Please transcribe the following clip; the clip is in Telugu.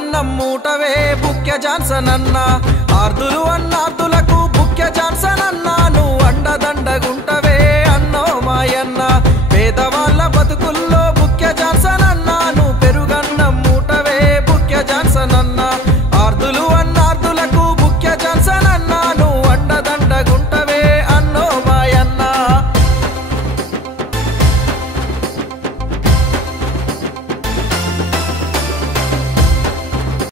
అన్నం మూటవే బుక్య జాన్సన్ అన్నా ఆర్దులు అన్నార్దులకు బుక్య జాన్సన్ అన్నా నువ్వు అండదండగుంటవే